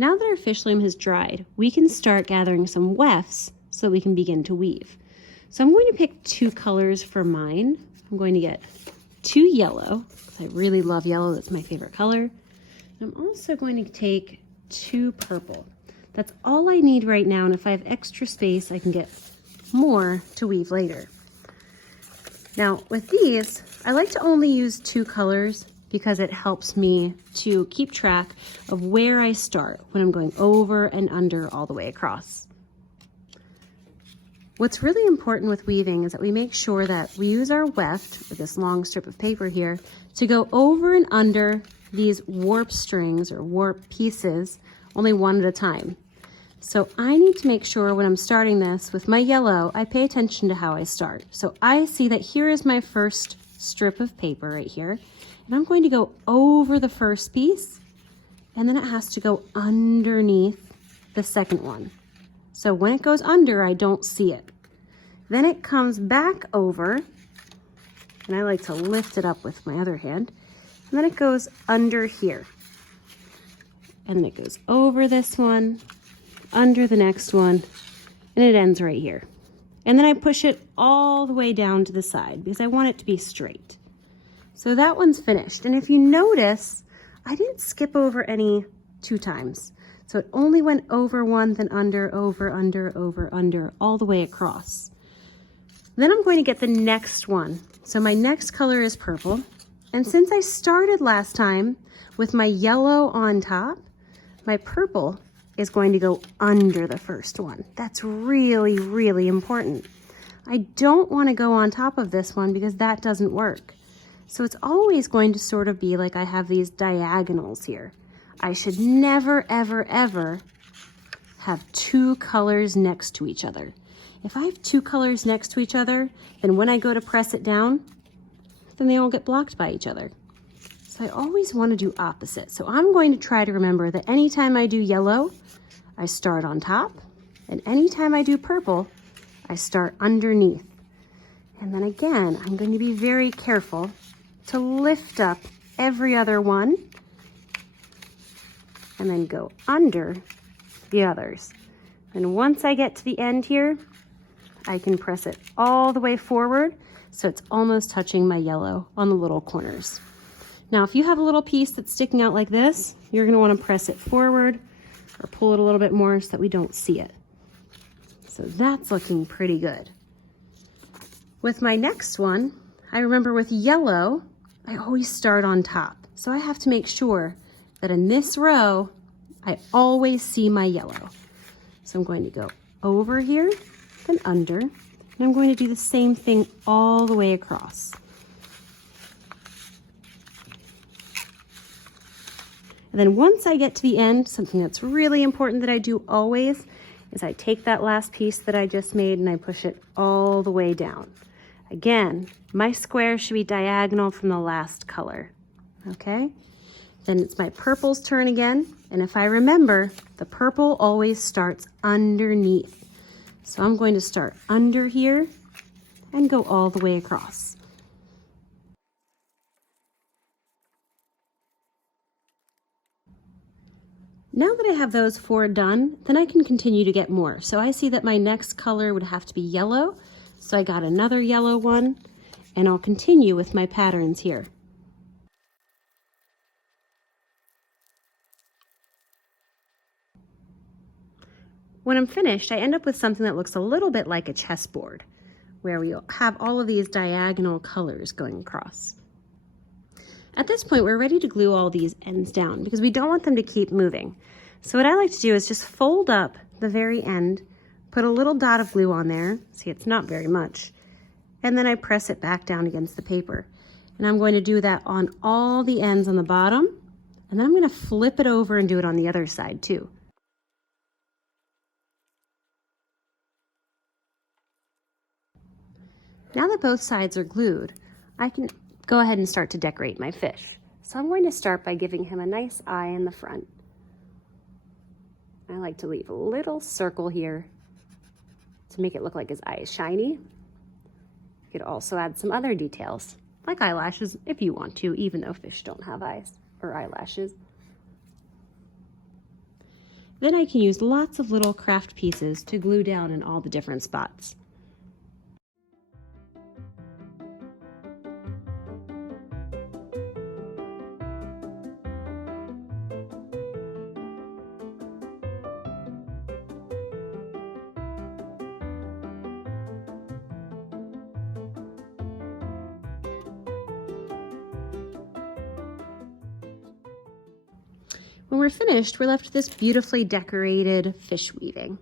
Now that our fish loom has dried, we can start gathering some wefts so we can begin to weave. So I'm going to pick 2 colors for mine. I'm going to get 2 yellow, because I really love yellow, that's my favorite color. I'm also going to take 2 purple. That's all I need right now, and if I have extra space, I can get more to weave later. Now with these, I like to only use 2 colors because it helps me to keep track of where I start when I'm going over and under all the way across. What's really important with weaving is that we make sure that we use our weft, with this long strip of paper here, to go over and under these warp strings or warp pieces, only one at a time. So I need to make sure when I'm starting this with my yellow, I pay attention to how I start. So I see that here is my first strip of paper right here, and I'm going to go over the first piece, and then it has to go underneath the second one. So when it goes under, I don't see it. Then it comes back over, and I like to lift it up with my other hand, and then it goes under here. And then it goes over this one, under the next one, and it ends right here. And then I push it all the way down to the side because I want it to be straight. So that one's finished. And if you notice, I didn't skip over any 2 times. So it only went over one, then under, over, under, all the way across. Then I'm going to get the next one. So my next color is purple. And since I started last time with my yellow on top, my purple is going to go under the first one. That's really, really important. I don't want to go on top of this one because that doesn't work. So it's always going to sort of be like I have these diagonals here. I should never, ever, ever have 2 colors next to each other. If I have 2 colors next to each other, then when I go to press it down, then they all get blocked by each other. So I always want to do opposite. So I'm going to try to remember that anytime I do yellow, I start on top, and anytime I do purple, I start underneath. And then again, I'm going to be very careful to lift up every other one and then go under the others. And once I get to the end here, I can press it all the way forward so it's almost touching my yellow on the little corners. Now, if you have a little piece that's sticking out like this, you're going to want to press it forward or pull it a little bit more so that we don't see it. So that's looking pretty good. With my next one, I remember with yellow, I always start on top. So I have to make sure that in this row, I always see my yellow. So I'm going to go over here, then under, and I'm going to do the same thing all the way across. And then once I get to the end, something that's really important that I do always is I take that last piece that I just made and I push it all the way down. Again, my square should be diagonal from the last color, okay? Then it's my purple's turn again, and if I remember, the purple always starts underneath. So I'm going to start under here and go all the way across. Now that I have those 4 done, then I can continue to get more. So I see that my next color would have to be yellow. So I got another yellow one, and I'll continue with my patterns here. When I'm finished, I end up with something that looks a little bit like a chessboard, where we have all of these diagonal colors going across. At this point, we're ready to glue all these ends down because we don't want them to keep moving. So what I like to do is just fold up the very end, put a little dot of glue on there. See, it's not very much. And then I press it back down against the paper. And I'm going to do that on all the ends on the bottom. And then I'm going to flip it over and do it on the other side too. Now that both sides are glued, I can go ahead and start to decorate my fish. So I'm going to start by giving him a nice eye in the front. I like to leave a little circle here to make it look like his eye is shiny. You could also add some other details, like eyelashes if you want to, even though fish don't have eyes or eyelashes. Then I can use lots of little craft pieces to glue down in all the different spots. When we're finished, we're left with this beautifully decorated fish weaving.